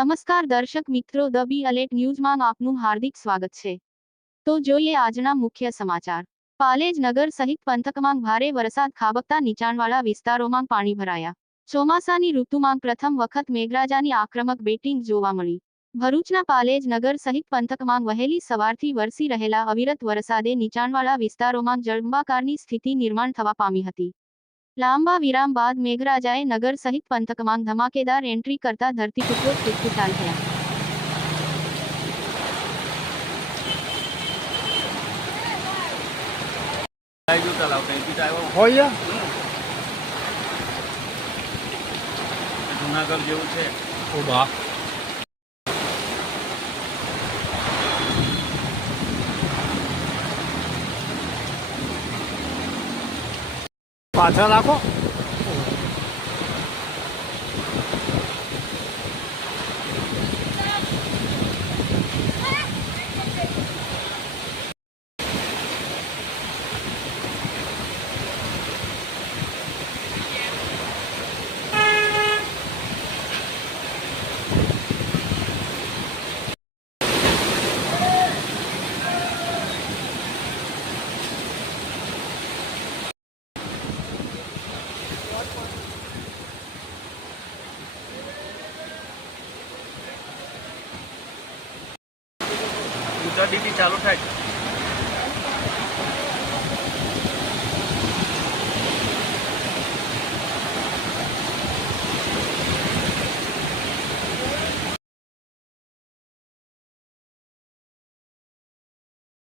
નમસ્કાર દર્શક મિત્રો, ધ બી અલેટ ન્યૂઝમાં આપનું હાર્દિક સ્વાગત છે। તો જોઈએ આજના મુખ્ય સમાચાર। પાલેજ નગર સહિત પંથકમાં ભારે વરસાદ ખાબકતા નીચાણવાળા વિસ્તારોમાં પાણી ભરાયા। ચોમાસાની ઋતુમાં પ્રથમ વખત મેઘરાજાની આક્રમક બેટિંગ જોવા મળી। ભરૂચના પાલેજ નગર સહિત પંથકમાં વહેલી સવારથી વરસી રહેલા અવિરત વરસાદે નીચાણવાળા વિસ્તારોમાં જળબંબાકારની સ્થિતિ નિર્માણ થવા પામી હતી। લાંબા વિરામ બાદ મેઘરાજાએ નગર સહિત પંથકમાં ધમાકેદાર એન્ટ્રી કરતા ધરતીપુત્રો ખુશખુશાલ થયા। જૂનાગઢ જેવું છે। પાછા રાખો। ચાલુ થાય।